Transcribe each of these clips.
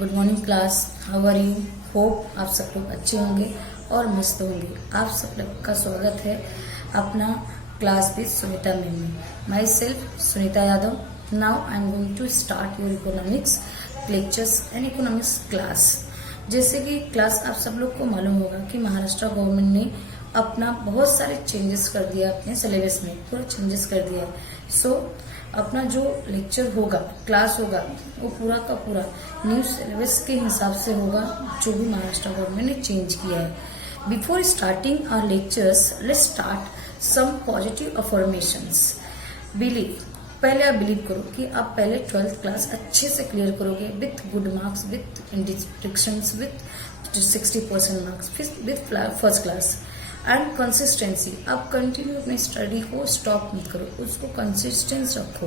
Good morning class, how are you? Hope आप सब लोग अच्छे होंगे और मस्त होंगे। आप सब लोग का स्वागत है अपना क्लास विद सुनीता मैम में। Myself Sunita Yadav. Now I am going to start your economics lectures and economics class. जैसे कि क्लास आप सब लोग को मालूम होगा कि महाराष्ट्र गवर्नमेंट ने अपना बहुत सारे चेंजेस कर दिया, अपने सिलेबस में पूरा चेंजेस कर दिया है। सो अपना जो लेक्चर होगा, क्लास होगा, वो पूरा का पूरा न्यू सिलेबस के हिसाब से होगा जो भी महाराष्ट्र गवर्नमेंट ने चेंज किया है। Before starting our lectures let's start some positive affirmations. Believe, पहले आप बिलीव करो कि आप पहले 12th क्लास अच्छे से क्लियर करोगे with good marks, with distinctions, with 60% marks, with first class and consistency. आप कंटिन्यू अपनी स्टडी को स्टॉप मत करो, उसको कंसिस्टेंस रखो।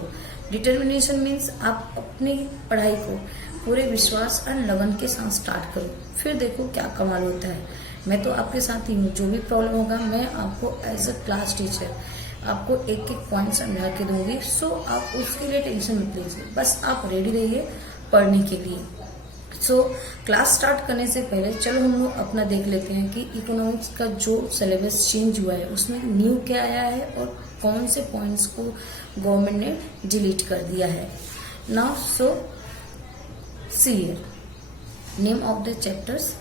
डिटर्मिनेशन मीन्स आप अपनी पढ़ाई को पूरे विश्वास एंड लगन के साथ स्टार्ट करो, फिर देखो क्या कमाल होता है। मैं तो आपके साथ ही हूँ, जो भी प्रॉब्लम होगा मैं आपको एज अ क्लास टीचर आपको एक एक पॉइंट समझा के दूंगी। सो आप उसके लिए टेंशन मत लीजिए, बस आप रेडी रहिए पढ़ने के लिए। सो क्लास स्टार्ट करने से पहले चलो हम लोग अपना देख लेते हैं कि इकोनॉमिक्स का जो सिलेबस चेंज हुआ है उसमें न्यू क्या आया है और कौन से पॉइंट्स को गवर्नमेंट ने डिलीट कर दिया है। Now so see here name of the chapters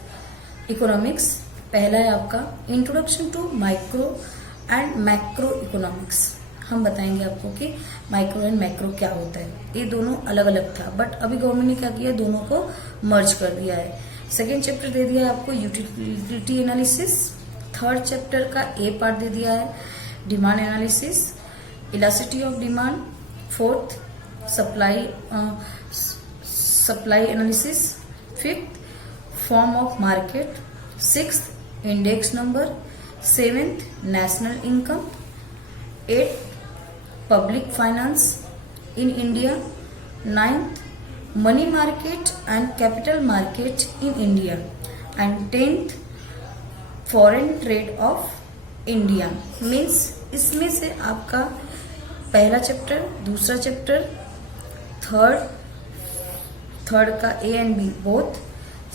economics. पहला है आपका introduction to micro and macro economics. हम बताएंगे आपको कि माइक्रो एंड मैक्रो क्या होता है। ये दोनों अलग अलग था, बट अभी गवर्नमेंट ने क्या किया, दोनों को मर्ज कर दिया है। सेकेंड चैप्टर दे दिया है आपको यूटिलिटी एनालिसिस। थर्ड चैप्टर का ए पार्ट दे दिया है demand analysis, elasticity of demand. Fourth supply analysis. Fifth form of market. Sixth index number. Seventh national income. Eighth public finance in India. Ninth, money market and capital market in India. And 10th, foreign trade of India. Means इसमें से आपका पहला chapter, दूसरा chapter, third का A and B both,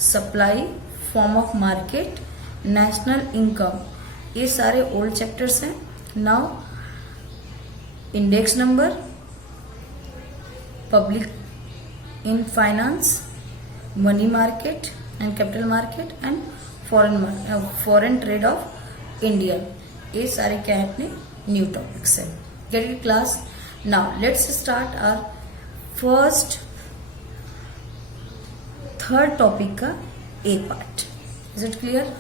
supply, form of market, national income, ये सारे old chapters हैं। Now index number, public in finance, money market and capital market and foreign trade of India, ये सारे क्या है अपने न्यू टॉपिक्स है। Get it class. Now let's start our first third topic का A part. Is it clear?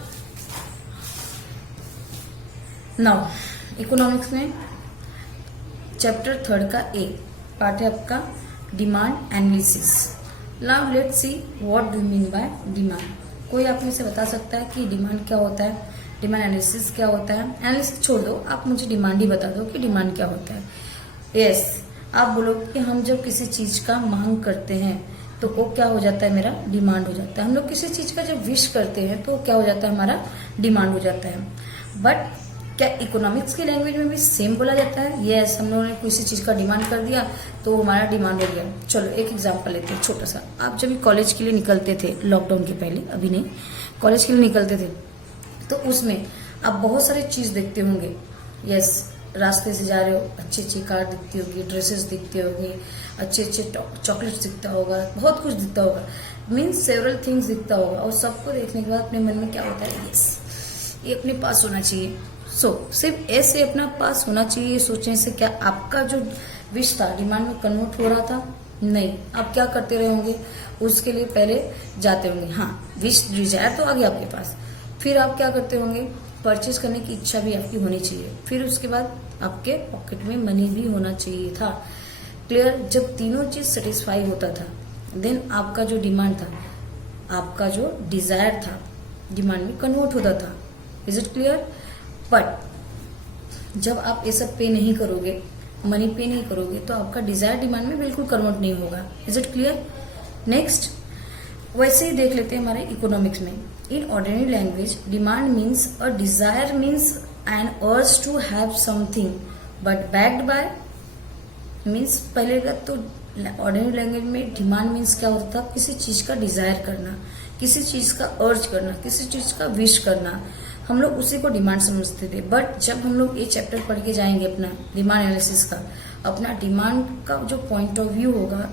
Now economics में chapter third का A part है आपका demand analysis. Now let's see what do mean by demand. कोई आप में से बता सकता है कि डिमांड क्या होता है, डिमांड एनालिसिस क्या होता है? एनालिसिस छोड़ दो, आप मुझे डिमांड ही बता दो कि डिमांड क्या होता है। यस, आप बोलो कि हम जब किसी चीज का मांग करते हैं तो वो क्या हो जाता है, मेरा डिमांड हो जाता है। हम लोग किसी चीज का जब विश करते हैं तो क्या हो जाता है, हमारा डिमांड हो जाता है। बट क्या इकोनॉमिक्स की लैंग्वेज में भी सेम बोला जाता है? यस, हम लोगों ने किसी चीज का डिमांड कर दिया तो हमारा डिमांड हो गया। चलो एक एग्जांपल लेते हैं छोटा सा। आप जब कॉलेज के लिए निकलते थे, लॉकडाउन के पहले, अभी नहीं, कॉलेज के लिए निकलते थे तो उसमें आप बहुत सारी चीज देखते होंगे। यस, रास्ते से जा रहे हो, अच्छी अच्छी कार दिखती होगी, ड्रेसेस दिखते होंगे, अच्छे अच्छे चॉकलेट्स दिखता होगा, बहुत कुछ दिखता होगा, मीन्स सेवरल थिंग्स दिखता होगा। और सबको देखने के बाद अपने मन में क्या होता है, यस ये अपने पास होना चाहिए। सिर्फ ऐसे अपना पास होना चाहिए सोचने से क्या आपका जो विश था डिमांड में कन्वर्ट हो रहा था? नहीं। आप क्या करते रहे होंगे, उसके लिए पहले जाते होंगे, हाँ विश डिजायर तो आ गया आपके पास, फिर आप क्या करते होंगे, परचेज करने की इच्छा भी आपकी होनी चाहिए, फिर उसके बाद आपके पॉकेट में मनी भी होना चाहिए था। क्लियर? जब तीनों चीज सेटिस्फाई होता था देन आपका जो डिमांड था, आपका जो डिजायर था डिमांड में कन्वर्ट होता था। Is it clear? बट जब आप ये सब पे नहीं करोगे, मनी पे नहीं करोगे, तो आपका डिजायर डिमांड में बिल्कुल कन्वर्ट नहीं होगा। Is it clear? नेक्स्ट वैसे ही देख लेते हैं हमारे इकोनॉमिक्स में। In ordinary language demand means a desire means an urge to have something but backed by, means पहले का तो ऑर्डिनरी लैंग्वेज में डिमांड मीन्स क्या होता था, किसी चीज का डिजायर करना, किसी चीज का अर्ज करना, किसी चीज का विश करना, हम लोग उसी को डिमांड समझते थे। बट जब हम लोग ये चैप्टर पढ़ के जाएंगे अपना डिमांड एनालिसिस का, अपना डिमांड का जो पॉइंट ऑफ व्यू होगा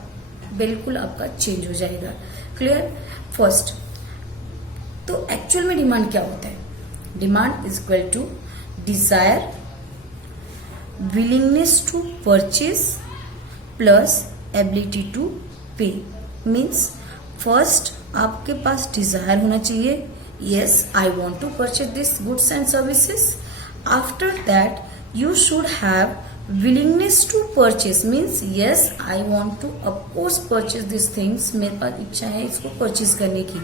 बिल्कुल आपका चेंज हो जाएगा। क्लियर? फर्स्ट तो एक्चुअल में डिमांड क्या होता है? Demand is equal to desire, willingness to purchase plus ability to pay. Means first आपके पास डिजायर होना चाहिए, yes, I want to purchase this goods and services. After that you should have willingness to purchase, means yes, I want to of course purchase these things, मेरे पास इच्छा है इसको purchase करने की।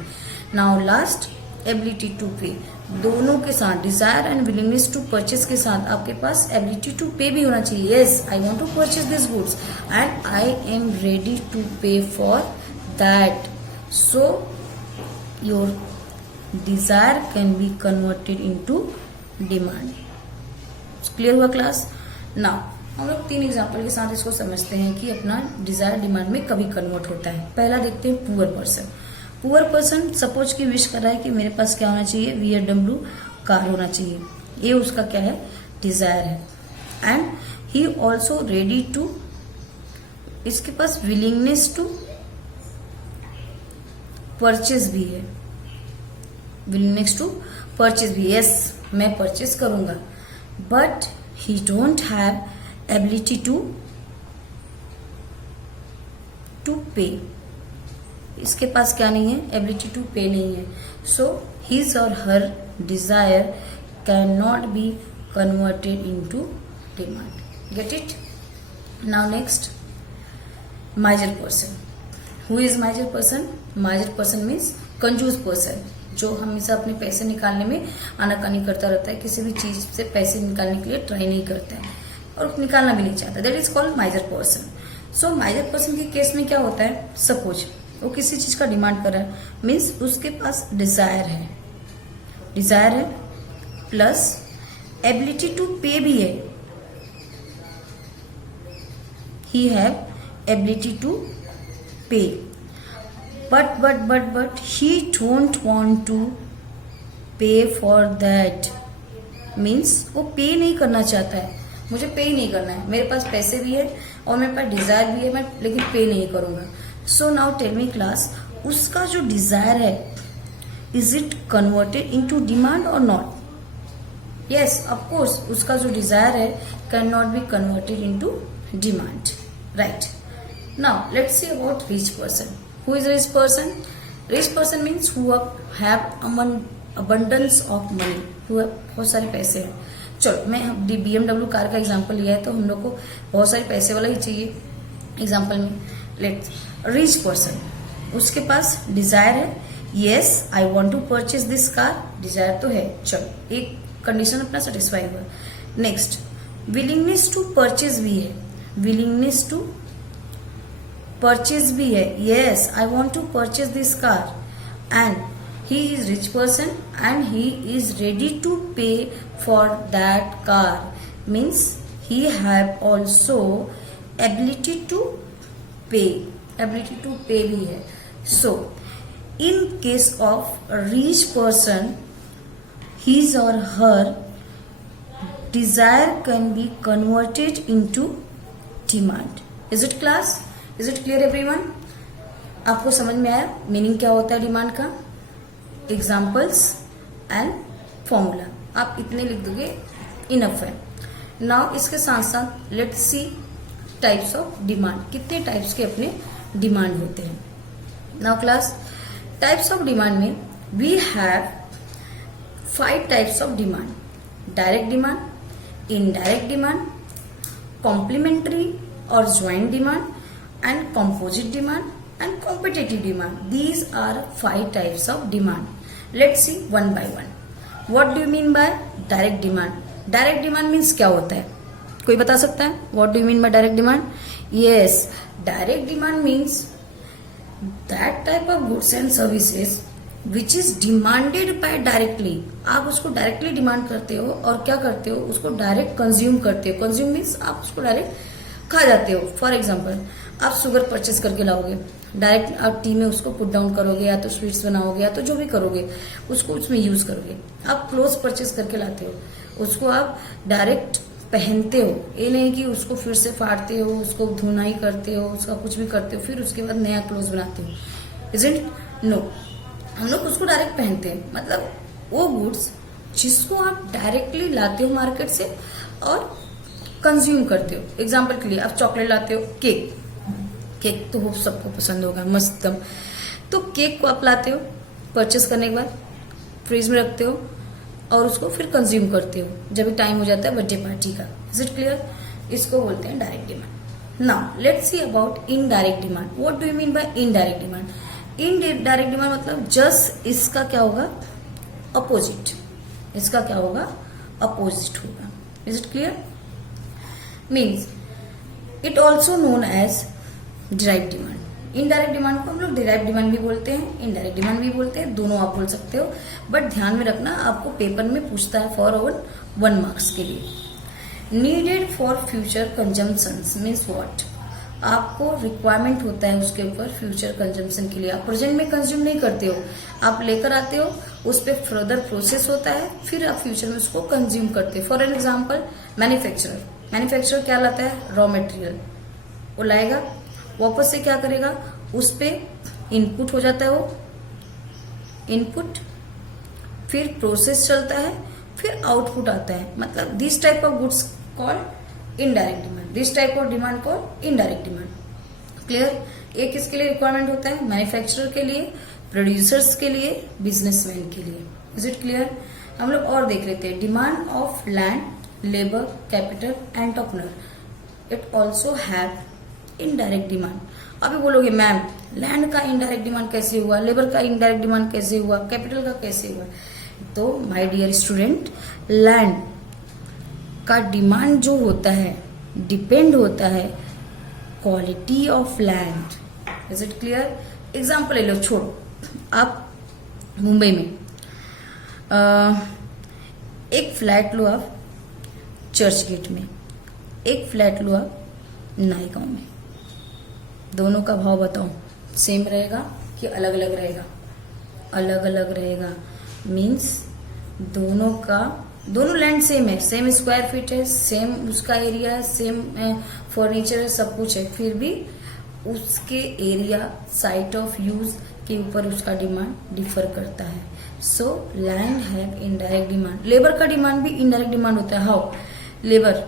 Now last ability to pay, दोनों के साथ desire and willingness to purchase के साथ आपके पास एबिलिटी टू पे भी होना चाहिए। yes, I want to purchase these goods and I am ready to pay for that. So your desire can be converted into demand. Clear हुआ class? Now हम लोग 3 एग्जाम्पल के साथ इसको समझते हैं कि अपना डिजायर डिमांड में कभी कन्वर्ट होता है। पहला देखते हैं poor person. Poor person suppose की विश कर रहा है कि मेरे पास क्या होना चाहिए, BMW कार होना चाहिए, ये उसका क्या है, डिजायर है। And he also ready to, इसके पास विलिंगनेस टू परचेज भी है, विलिंगनेस टू परचेज भी, यस मैं परचेज करूंगा। But he don't have ability to pay, इसके पास क्या नहीं है, एबिलिटी टू पे नहीं है। सो हिज और her desire can not be converted into demand. Get it? Now next, miser person. Who is miser person? Miser person means कंजूस person, जो हमेशा अपने पैसे निकालने में आनाकानी करता रहता है, किसी भी चीज से पैसे निकालने के लिए ट्राई नहीं करता है और निकालना भी नहीं चाहता। That is called माइजर person. So माइजर person के केस में क्या होता है, सपोज वो किसी चीज का डिमांड कर रहा है, मीन्स उसके पास डिजायर है, डिजायर है प्लस एबिलिटी टू पे भी है, ही हैव एबिलिटी टू पे। But he don't want to pay for that. Means वो पे नहीं करना चाहता है, मुझे पे नहीं करना है, मेरे पास पैसे भी है और मेरे पास डिजायर भी है, मैं लेकिन पे नहीं करूंगा। So now tell me class, उसका जो डिजायर है is it converted into demand और नॉट? यस, ऑफ कोर्स उसका जो डिजायर है can not be converted into demand, right? Now let's see about rich person. Who is rich person? Rich person means who have abundance of money, who बहुत सारे पैसे हैं। चलो मैं BMW car का एग्जांपल लिया है तो हम लोग को बहुत सारे पैसे वाला ही चाहिए एग्जांपल में। लेट्स रिच पर्सन, उसके पास डिजायर है, yes I want to purchase this car, desire तो है, चलो एक कंडीशन अपना सेटिस्फाई हुआ। नेक्स्ट, विलिंगनेस टू परचेज भी है, विलिंगनेस टू परचेज भी है, yes I want to purchase this car and he is rich person and he is ready to pay for that car, means he have also ability to pay, ability to pay भी है। So in case of a rich person, his or her desire can be converted into demand. Is it class? Is it clear everyone? आपको समझ में आया meaning क्या होता है demand का? एग्जाम्पल्स एंड फॉर्मूला आप इतने लिख दोगे, इनफ है। नाउ इसके साथ साथ let's see types of demand, कितने टाइप्स के अपने डिमांड होते हैं। Now class, types of demand में we have 5 types of demand: direct demand, indirect demand, complementary और joint demand, and composite demand and competitive demand. These are 5 types of demand. Let's see one by one. What do you mean by direct demand? Direct demand means क्या होता है, कोई बता सकता है? What do you mean by direct demand? Yes, direct demand means that type of goods and services which is demanded by directly. आप उसको directly demand करते हो और क्या करते हो, उसको डायरेक्ट कंज्यूम करते हो। कंज्यूम मीन्स आप उसको डायरेक्ट खा जाते हो। फॉर एग्जाम्पल आप शुगर परचेस करके लाओगे, डायरेक्ट आप टी में उसको पुट डाउन करोगे, या तो स्वीट्स बनाओगे, या तो जो भी करोगे उसको उसमें यूज करोगे। आप क्लोथ्स परचेस करके लाते हो, उसको आप डायरेक्ट पहनते हो, ये नहीं कि उसको फिर से फाड़ते हो, उसको धुनाई करते हो, उसका कुछ भी करते हो, फिर उसके बाद नया क्लोथ्स बनाते हो। इजंट नो, हम लोग उसको डायरेक्ट पहनते हैं। मतलब वो गुड्स जिसको आप डायरेक्टली लाते हो मार्केट से और कंज्यूम करते हो। एग्जाम्पल के लिए आप चॉकलेट लाते हो, केक, केक तो हो सबको पसंद होगा मस्त दम। तो केक को आप लाते हो, परचेस करने के बाद फ्रिज में रखते हो और उसको फिर कंज्यूम करते हो जब भी टाइम हो जाता है बर्थडे पार्टी का। Is it clear? इसको बोलते हैं direct demand. Now let's see about indirect demand. What do you mean by indirect demand? Indirect demand मतलब जस्ट इसका क्या होगा, अपोजिट। इसका क्या होगा, अपोजिट होगा। Is it clear? Means it also known as derive demand. Indirect demand को हम लोग डिराइव डिमांड भी बोलते हैं, इनडायरेक्ट डिमांड भी बोलते हैं, दोनों आप बोल सकते हो। बट ध्यान में रखना, आपको पेपर में पूछता है फॉर अवर 1 मार्क्स के लिए। Needed for future consumptions means what? आपको रिक्वायरमेंट होता है उसके ऊपर फ्यूचर कंजम्पशन के लिए। आप प्रेजेंट में कंज्यूम नहीं करते हो, आप लेकर आते हो, उस पर फर्दर प्रोसेस होता है, फिर आप फ्यूचर में उसको कंज्यूम करते हो। फॉर एन एग्जाम्पल मैन्युफैक्चरर क्या लाता है, रॉ मटेरियल, वो लाएगा, वापस से क्या करेगा, उस पे इनपुट हो जाता है, वो इनपुट, फिर प्रोसेस चलता है, फिर आउटपुट आता है। मतलब this type of goods called indirect demand, this type of demand called indirect demand. Clear? ये किसके लिए रिक्वायरमेंट होता है? मैन्युफैक्चरर के लिए, प्रोड्यूसर्स के लिए, बिजनेसमैन के लिए। Is it clear? हम लोग और देख लेते हैं। Demand of land, labour, capital, entrepreneur, it also have indirect demand. अभी बोलोगे मैम लैंड का इनडायरेक्ट डिमांड कैसे हुआ, लेबर का इनडायरेक्ट डिमांड कैसे हुआ, कैपिटल का कैसे हुआ? तो माय डियर स्टूडेंट, लैंड का डिमांड जो होता है डिपेंड होता है quality of land. Is it clear? Example ले लो, छोड़ो, आप मुंबई में एक फ्लैट लो आप चर्च गेट में, एक फ्लैट लो आप नायगांव में, दोनों का भाव बताओ, सेम रहेगा कि अलग अलग रहेगा? अलग अलग रहेगा। मीन्स दोनों लैंड सेम है, सेम स्क्वायर फीट है, सेम उसका एरिया है, सेम फर्नीचर है, सब कुछ है, फिर भी उसके एरिया, साइट ऑफ यूज के ऊपर उसका डिमांड डिफर करता है। So land have indirect demand. Labour का डिमांड भी इनडायरेक्ट डिमांड होता है। हाउ? लेबर,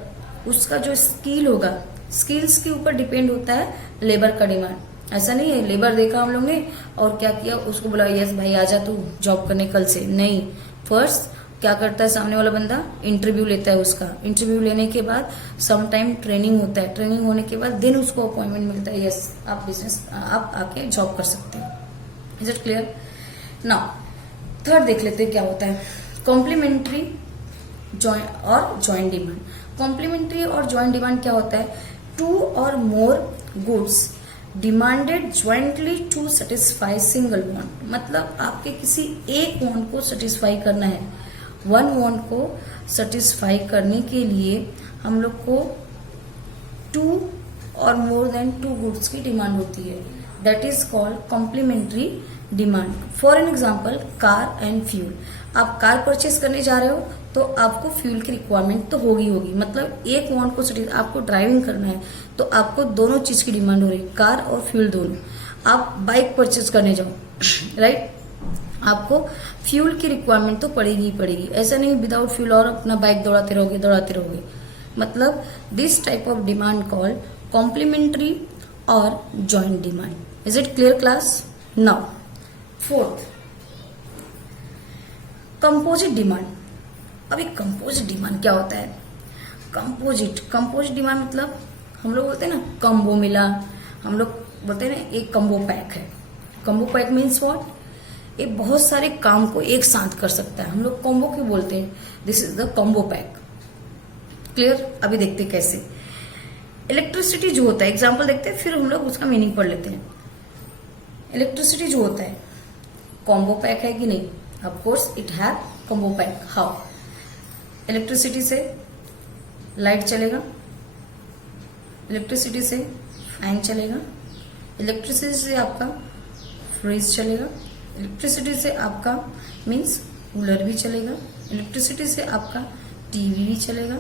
उसका जो स्किल होगा, स्किल्स के ऊपर डिपेंड होता है लेबर का डिमांड। ऐसा नहीं है लेबर देखा हम लोग ने और क्या किया, उसको बोला यस भाई आजा तू जॉब करने कल से। नहीं, फर्स्ट क्या करता है सामने वाला बंदा, इंटरव्यू लेता है उसका, इंटरव्यू लेने के बाद सम टाइम ट्रेनिंग होता है, ट्रेनिंग होने के बाद देन उसको अपॉइंटमेंट मिलता है, यस आप बिजनेस आप आके जॉब कर सकते हो। Is it clear? Now third देख लेते हैं क्या होता है, कॉम्प्लीमेंट्री और ज्वाइंट डिमांड। कॉम्प्लीमेंट्री और ज्वाइंट डिमांड क्या होता है? 2 or more goods demanded jointly to satisfy single want। मतलब आपके किसी एक वांट को सेटिस्फाई करना है, 1 वांट को सेटिस्फाई करने के लिए हम लोग को 2 or more than 2 गुड्स की डिमांड होती है। That is called complementary demand. For an example, car and fuel. आप कार परचेस करने जा रहे हो तो आपको फ्यूल की रिक्वायरमेंट तो होगी, मतलब एक वांट को आपको ड्राइविंग करना है तो आपको दोनों चीज की डिमांड हो रही है, कार और फ्यूल दोनों। आप बाइक परचेस करने जाओ, राइट, आपको फ्यूल की रिक्वायरमेंट तो पड़ेगी ही पड़ेगी। ऐसा नहीं विदाउट फ्यूल और अपना बाइक दौड़ाते रहोगे। मतलब this type of demand called complementary और joint demand. Is it clear class? Now fourth, composite demand. अभी कंपोजिट डिमांड क्या होता है? कंपोजिट डिमांड मतलब हम लोग बोलते हैं ना कम्बो मिला, हम लोग बोलते हैं ना एक कम्बो पैक है। Combo pack means what? ये बहुत सारे काम को एक साथ कर सकता है, हम लोग कॉम्बो क्यों बोलते हैं? This is the combo pack. Clear? अभी देखते हैं कैसे। इलेक्ट्रिसिटी जो होता है, एग्जाम्पल देखते हैं फिर हम लोग उसका मीनिंग पढ़ लेते हैं। इलेक्ट्रिसिटी जो होता है कॉम्बो पैक है कि नहीं? Of course it have combo pack. How? Electricity से लाइट चलेगा, इलेक्ट्रिसिटी से फैन चलेगा, इलेक्ट्रिसिटी से आपका फ्रिज चलेगा, इलेक्ट्रिसिटी से आपका मीन्स कूलर भी चलेगा, इलेक्ट्रिसिटी से आपका टीवी भी चलेगा,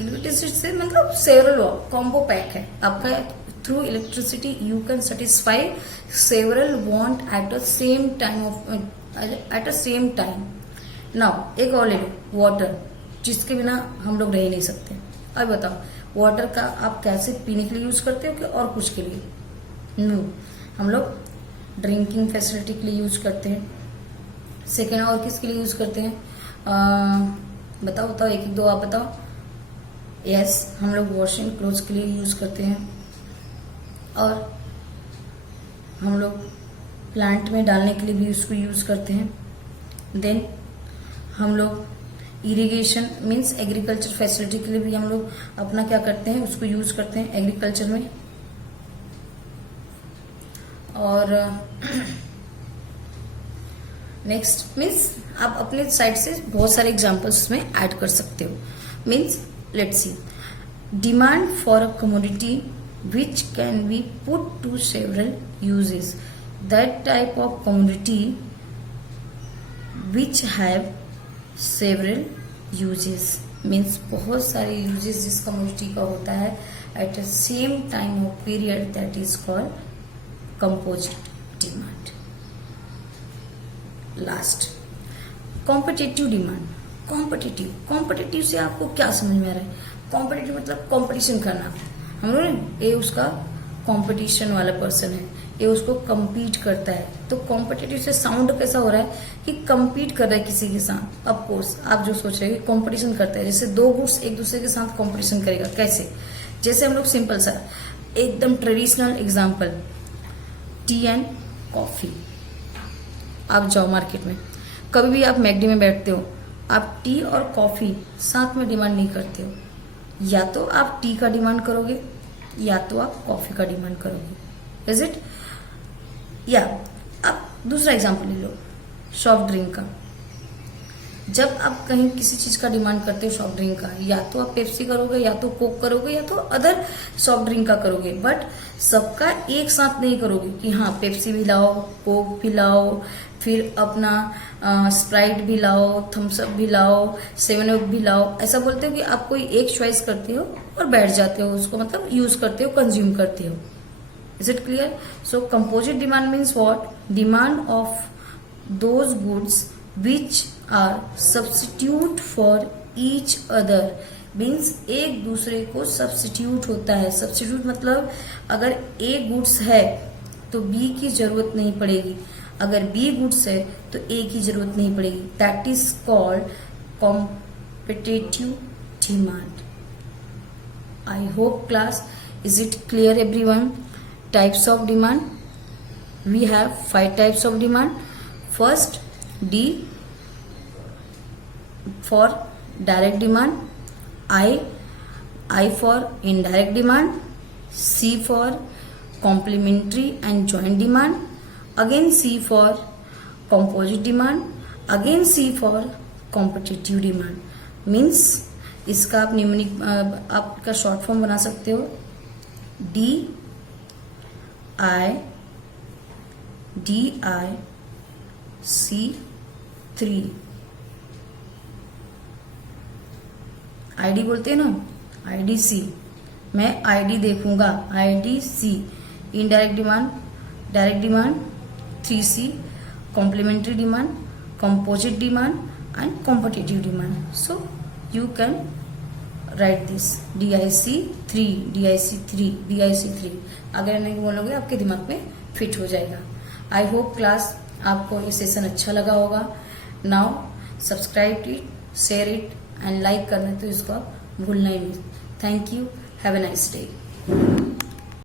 इलेक्ट्रिसिटी से मतलब सेवरल कॉम्बो पैक है आपका। Through electricity you can satisfy several want at a same time. Now एक और ले लो, वाटर, जिसके बिना हम लोग रह ही नहीं सकते। अब बताओ वाटर का आप कैसे पीने के लिए यूज करते हो कि और कुछ के लिए? नो, हम लोग ड्रिंकिंग फैसिलिटी के लिए यूज करते हैं। सेकेंड और किसके लिए यूज करते हैं? बताओ बताओ, एक एक दो आप बताओ। यस, हम लोग वॉशिंग क्लोथ्स के लिए यूज करते हैं, और हम लोग प्लांट में डालने के लिए भी उसको यूज करते हैं। देन हम लोग इरिगेशन मीन्स एग्रीकल्चर फैसिलिटी के लिए भी हम लोग अपना क्या करते हैं, उसको यूज करते हैं एग्रीकल्चर में। और नेक्स्ट मीन्स आप अपने साइड से बहुत सारे एग्जांपल्स में ऐड कर सकते हो। Means let's see, demand for a commodity which can be put to several uses. That type of commodity which have several uses means बहुत सारे uses जिस commodity का होता है at the same time of period, that is called composite demand. Last, competitive demand. Competitive से आपको क्या समझ में आ रहा है? कॉम्पिटिटिव मतलब कॉम्पिटिशन करना। हम लोग ये उसका कंपटीशन वाला पर्सन है, ये उसको compete करता है। तो कॉम्पिटिटिव से साउंड कैसा हो रहा है कि compete कर रहा है किसी के साथ। ऑफ कोर्स आप जो सोच रहे हैं कंपटीशन करता है, जैसे दो गुड्स एक दूसरे के साथ कंपटीशन करेगा। कैसे? जैसे हम लोग सिंपल सा एकदम traditional example, T and coffee. आप जाओ मार्केट में, कभी भी आप मैकडी में बैठते हो, आप टी और कॉफी साथ में डिमांड नहीं करते हो। या तो आप टी का डिमांड करोगे या तो आप कॉफी का डिमांड करोगे। Is it? या आप दूसरा एग्जांपल ले लो, सॉफ्ट ड्रिंक का। जब आप कहीं किसी चीज का डिमांड करते हो सॉफ्ट ड्रिंक का, या तो आप पेप्सी करोगे या तो कोक करोगे या तो अदर सॉफ्ट ड्रिंक का करोगे, बट सबका एक साथ नहीं करोगे कि हाँ पेप्सी भी लाओ, कोक भी लाओ, फिर अपना स्प्राइट भी लाओ, थम्स अप भी लाओ, 7 अप भी लाओ। ऐसा बोलते हो कि आप कोई एक चॉइस करते हो और बैठ जाते हो, उसको मतलब यूज करते हो, कंज्यूम करते हो। Is it clear? So composite demand means what? Demand of those goods which are substitute for each other. Means एक दूसरे को सब्स्टिट्यूट होता है। सब्स्टिट्यूट मतलब अगर ए गुड्स है तो बी की जरूरत नहीं पड़ेगी, अगर बी गुड्स है तो ए की जरूरत नहीं पड़ेगी। That is called competitive demand. I hope class is it clear everyone? Types of demand, we have 5 types of demand. First, D for direct demand, I for indirect demand, C for complementary and joint demand, again C for composite demand, again C for competitive demand। Means इसका आप numeric आपका short form बना सकते हो, DIC3। ID बोलते हैं ना, IDC. मैं आईडी देखूंगा, IDC. Indirect demand, direct demand 3C, complementary demand, composite demand and competitive demand. So you can write this DIC3, DIC3, DIC3। अगर नहीं बोलोगे आपके दिमाग में फिट हो जाएगा। आई होप क्लास आपको ये सेशन अच्छा लगा होगा। Now subscribe it, share it and like करना तो इसको आप भूलना ही नहीं। Thank you, have a nice day.